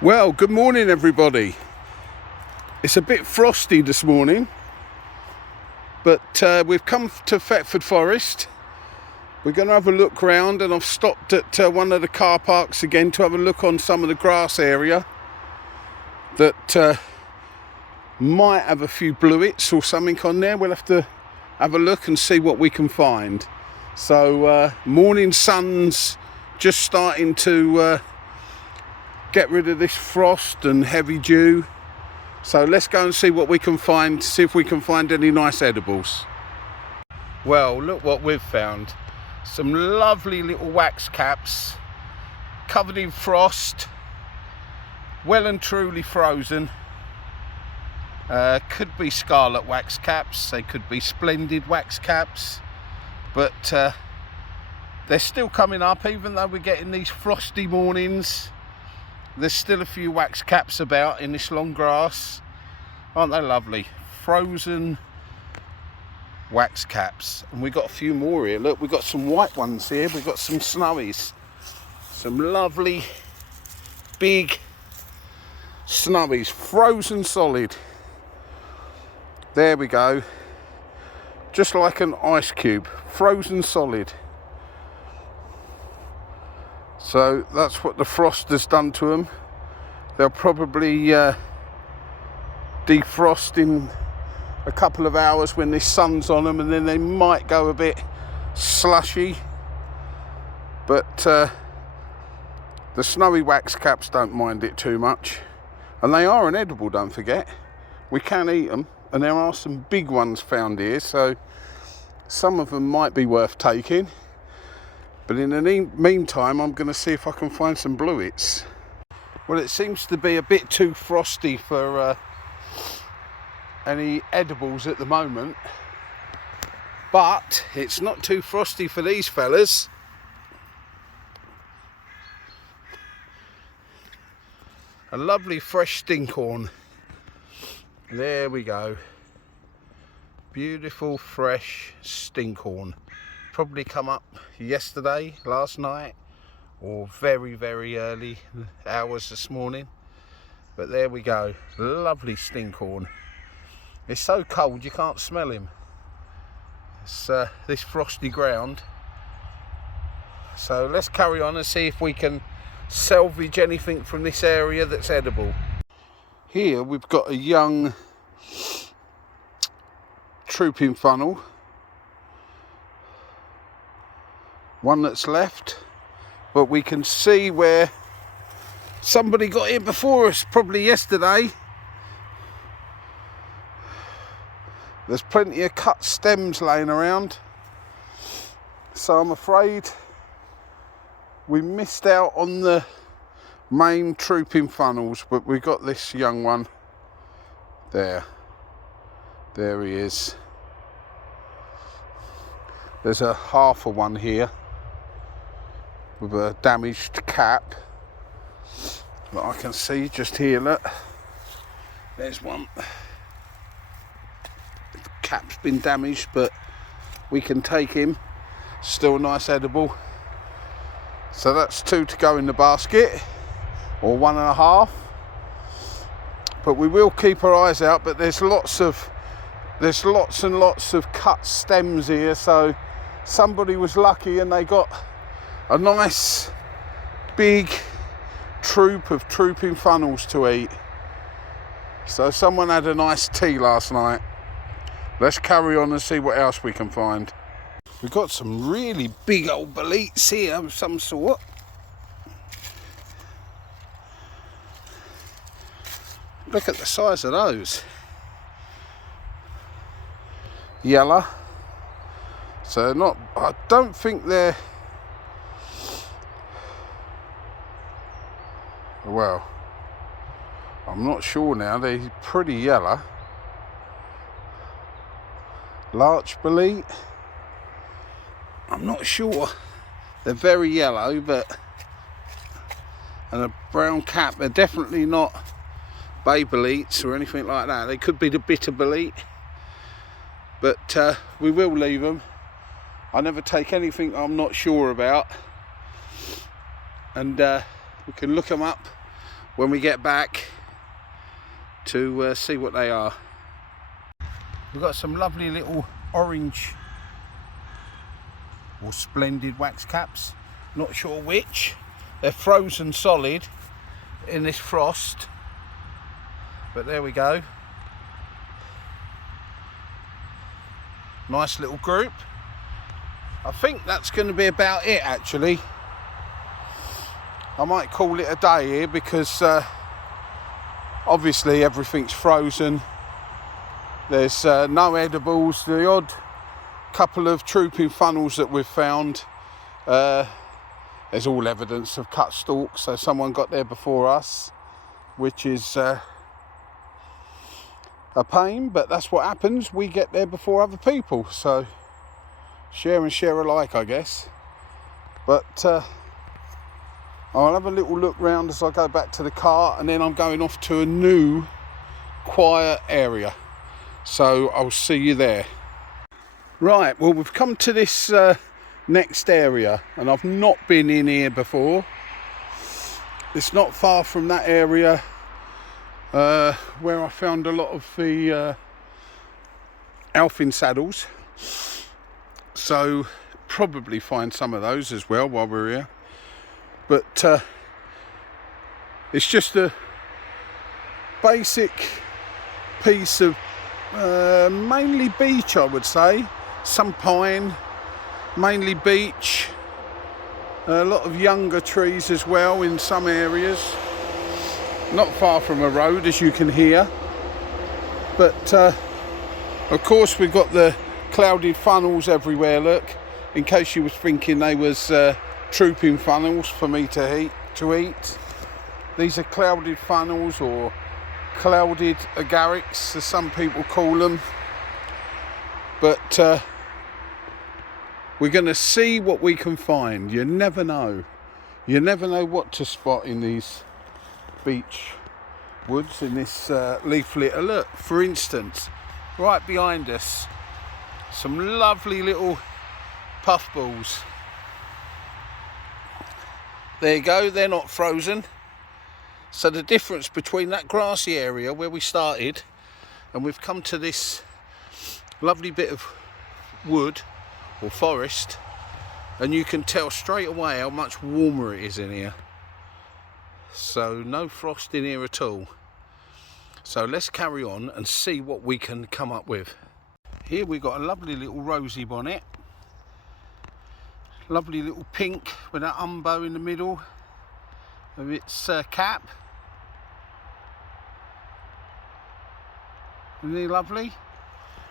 Well, good morning everybody. It's a bit frosty this morning, but we've come to Thetford Forest. We're going to have a look round, and I've stopped at one of the car parks again to have a look on some of the grass area that might have a few bluets or something on there. We'll have to have a look and see what we can find. So morning sun's just starting to get rid of this frost and heavy dew. So let's go and see what we can find, see if we can find any nice edibles. Well, look what we've found. Some lovely little wax caps covered in frost, well and truly frozen. Could be scarlet wax caps, they could be splendid wax caps, but they're still coming up. Even though we're getting these frosty mornings, there's still a few wax caps about in this long grass. Aren't they lovely? Frozen wax caps. And we've got a few more here. Look, we've got some white ones here. We've got some snowies. Some lovely big snowies, frozen solid. There we go. Just like an ice cube, frozen solid. So that's what the frost has done to them. They'll probably defrost in a couple of hours when the sun's on them, and then they might go a bit slushy. But the snowy wax caps don't mind it too much. And they are an edible, don't forget. We can eat them, and there are some big ones found here, so some of them might be worth taking. But in the meantime, I'm going to see if I can find some bluets. Well, it seems to be a bit too frosty for any edibles at the moment. But it's not too frosty for these fellas. A lovely fresh stinkhorn. There we go. Beautiful fresh stinkhorn. Probably come up yesterday, last night, or very early hours this morning. But there we go, lovely stinkhorn. It's so cold you can't smell him. It's this frosty ground. So let's carry on and see if we can salvage anything from this area that's edible. Here we've got a young trooping funnel. One that's left, but we can see where somebody got in before us, probably yesterday. There's plenty of cut stems laying around, so I'm afraid we missed out on the main trooping funnels, but we got this young one. There he is. There's a half of one here with a damaged cap that I can see just here. Look, there's one. The cap's been damaged, but we can take him. Still a nice edible. So that's 2 to go in the basket, or 1.5. But we will keep our eyes out. But there's lots and lots of cut stems here, so somebody was lucky and they got a nice big troop of trooping funnels to eat. So someone had a nice tea last night. Let's carry on and see what else we can find. We've got some really big old boletes here of some sort. Look at the size of those. Yellow. So I don't think they're, well, I'm not sure now. They're pretty yellow. Larch bolete. I'm not sure. They're very yellow, but, and a brown cap. They're definitely not bay boletes or anything like that. They could be the bitter bolete, but we will leave them. I never take anything I'm not sure about, and we can look them up when we get back to see what they are. We've got some lovely little orange or splendid wax caps, not sure which. They're frozen solid in this frost, but there we go. Nice little group. I think that's going to be about it actually. I might call it a day here because obviously everything's frozen. There's no edibles. The odd couple of trooping funnels that we've found, there's all evidence of cut stalks, so someone got there before us, which is a pain, but that's what happens. We get there before other people, so share and share alike, I guess. But I'll have a little look round as I go back to the car, and then I'm going off to a new quiet area, so I'll see you there. Right, well, we've come to this next area, and I've not been in here before. It's not far from that area where I found a lot of the Alpine saddles, so probably find some of those as well while we're here. But it's just a basic piece of mainly beech, I would say. Some pine, mainly beech, a lot of younger trees as well in some areas. Not far from a road, as you can hear. But of course we've got the clouded funnels everywhere, look, in case you was thinking they was trooping funnels for me to eat. These are clouded funnels, or clouded agarics as some people call them. But we're going to see what we can find. You never know. You never know what to spot in these beech woods, in this leaf litter. Look, for instance, right behind us, some lovely little puffballs. There you go, they're not frozen. So the difference between that grassy area where we started and we've come to this lovely bit of wood or forest, and you can tell straight away how much warmer it is in here. So no frost in here at all. So let's carry on and see what we can come up with. Here we've got a lovely little rosy bonnet. Lovely little pink with that umbo in the middle of its cap. Isn't he lovely?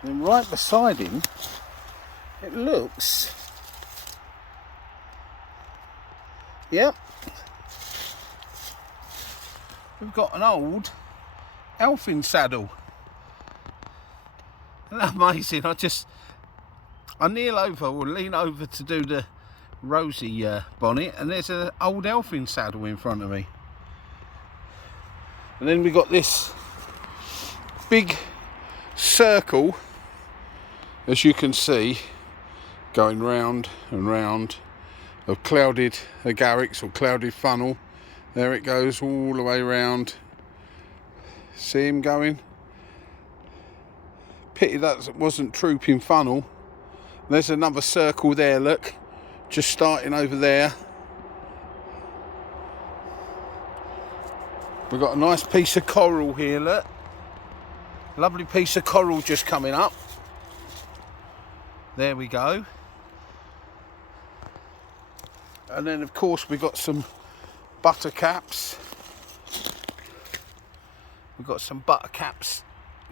And right beside him, it looks, yep, we've got an old Alpine saddle. Isn't that amazing? I kneel over or lean over to do the rosy bonnet, and there's an old Alpine saddle in front of me. And then we got this big circle, as you can see, going round and round, of clouded agarics or clouded funnel. There it goes all the way round. See him going? Pity that wasn't trooping funnel. There's another circle there, look, just starting over there. We've got a nice piece of coral here, look. Lovely piece of coral just coming up. There we go. And then of course we've got some buttercaps. We've got some buttercaps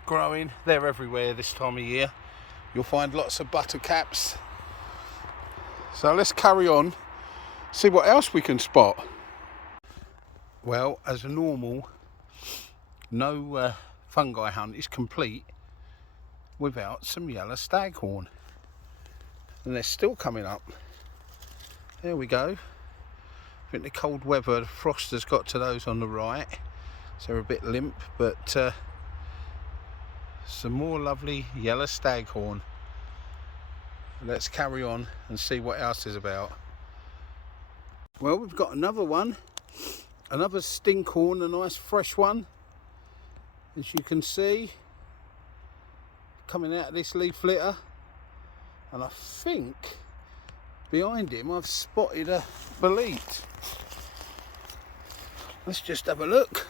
growing. They're everywhere this time of year. You'll find lots of buttercaps. So let's carry on, see what else we can spot. Well, as a normal, no fungi hunt is complete without some yellow staghorn. And they're still coming up. There we go. I think the cold weather, the frost has got to those on the right, so they're a bit limp, but some more lovely yellow staghorn. Let's carry on and see what else is about. Well, we've got another one Another stinkhorn, a nice fresh one, as you can see, coming out of this leaf litter. And I think behind him I've spotted a bolete. Let's just have a look.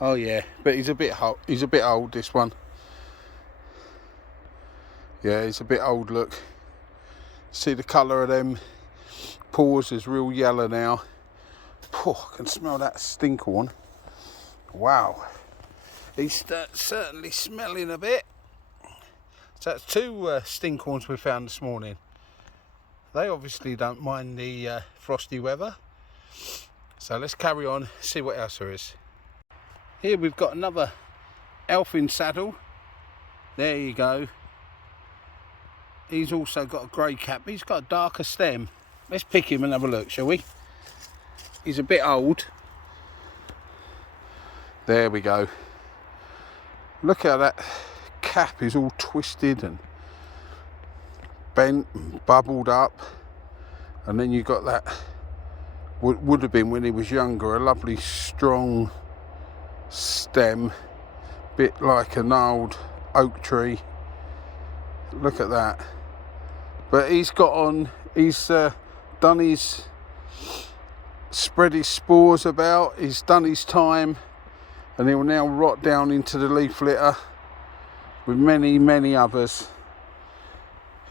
Oh yeah, but he's a bit old, this one. Yeah, he's a bit old, look. See the colour of them paws is real yellow now. Oh, I can smell that stinkhorn. Wow. He's certainly smelling a bit. So that's two stinkhorns we found this morning. They obviously don't mind the frosty weather. So let's carry on, see what else there is. Here we've got another elfin saddle. There you go. He's also got a grey cap. He's got a darker stem. Let's pick him and have a look, shall we? He's a bit old. There we go. Look how that cap is all twisted and bent and bubbled up. And then you've got that, would have been when he was younger, a lovely strong stem, bit like an old oak tree. Look at that. But he's got on, he's done his, spread his spores about, he's done his time, and he'll now rot down into the leaf litter with many others.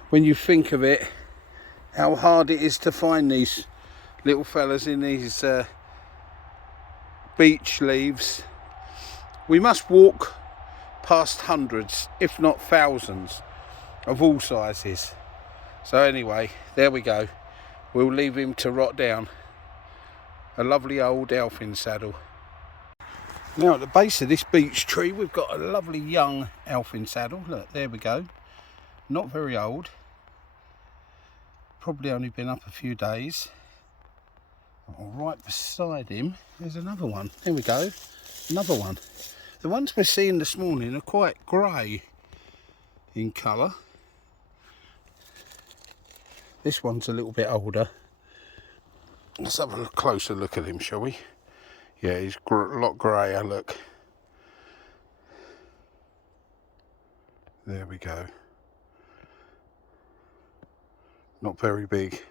When you think of it, how hard it is to find these little fellas in these beech leaves. We must walk past hundreds, if not thousands, of all sizes. So anyway, there we go. We'll leave him to rot down. A lovely old elfin saddle. Now at the base of this beech tree we've got a lovely young elfin saddle. Look, there we go. Not very old. Probably only been up a few days. Right beside him there's another one. There we go. Another one. The ones we're seeing this morning are quite grey in colour. This one's a little bit older. Let's have a closer look at him, shall we? Yeah, he's a lot greyer, look. There we go. Not very big.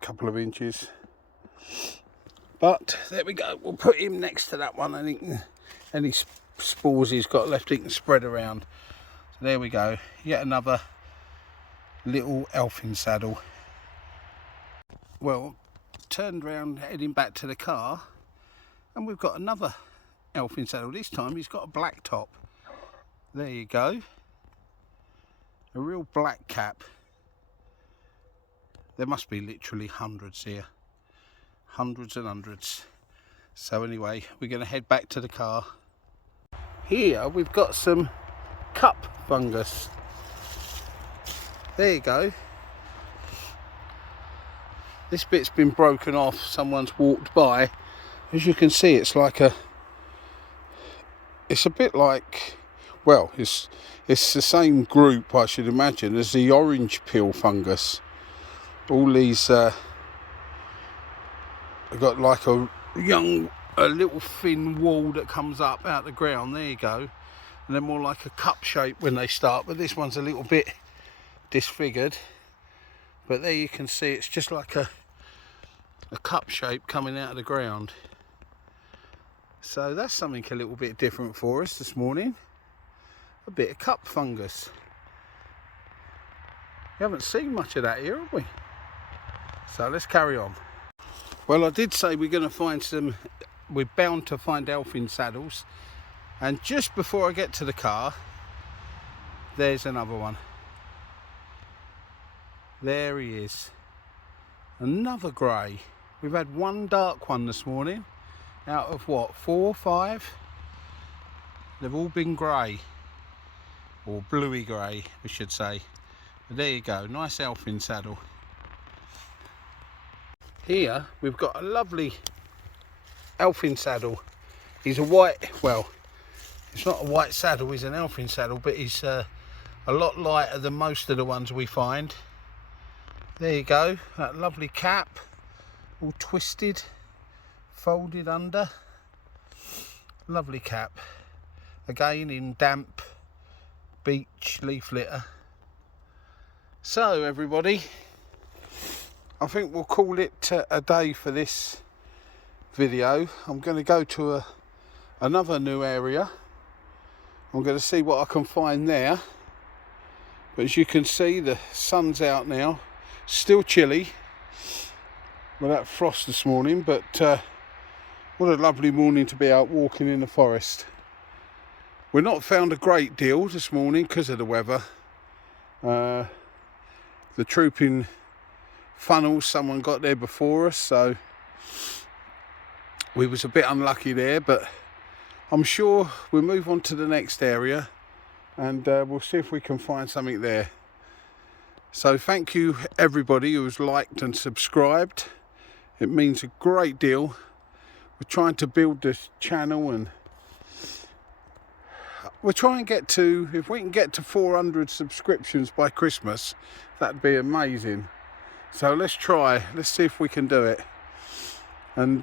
Couple of inches. But there we go. We'll put him next to that one. I think any spores he's got left he can spread around. So there we go. Yet another little elfin saddle. Well, turned round heading back to the car, and we've got another elfin saddle. This time he's got a black top. There you go. A real black cap. There must be literally hundreds here. Hundreds and hundreds. So anyway, we're going to head back to the car. Here we've got some cup fungus. There you go. This bit's been broken off. Someone's walked by. As you can see, it's like a... It's a bit like... Well, it's the same group, I should imagine, as the orange peel fungus. All these... I've got like a little thin wall that comes up out the ground. There you go. And they're more like a cup shape when they start, but this one's a little bit disfigured. But there you can see it's just like a cup shape coming out of the ground. So that's something a little bit different for us this morning. A bit of cup fungus. We haven't seen much of that here, have we? So let's carry on. Well, I did say we're going to find some, we're bound to find elfin saddles. And just before I get to the car, there's another one. There he is. Another grey. We've had one dark one this morning. Out of what, 4 or 5? They've all been grey. Or bluey grey, we should say. But there you go, nice elfin saddle. Here we've got a lovely elfin saddle. He's a white, well, it's not a white saddle, he's an elfin saddle, but he's a lot lighter than most of the ones we find. There you go, that lovely cap, all twisted. folded under. Lovely cap. Again in damp beech leaf litter. So everybody, I think we'll call it a day for this video. I'm going to go to another new area. I'm going to see what I can find there. But as you can see, the sun's out now. Still chilly with that frost this morning, but what a lovely morning to be out walking in the forest. We've not found a great deal this morning because of the weather. The trooping funnels, someone got there before us, so we was a bit unlucky there, but I'm sure we'll move on to the next area and we'll see if we can find something there. So thank you everybody who's liked and subscribed. It means a great deal. We're trying to build this channel and we're trying to get to, if we can get to 400 subscriptions by Christmas, that'd be amazing. So let's try, let's see if we can do it. And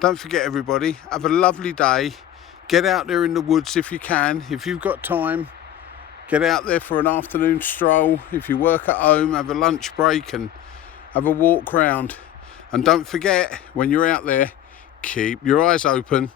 don't forget everybody, have a lovely day. Get out there in the woods if you can. If you've got time, get out there for an afternoon stroll. If you work at home, have a lunch break and have a walk round. And don't forget, when you're out there, keep your eyes open.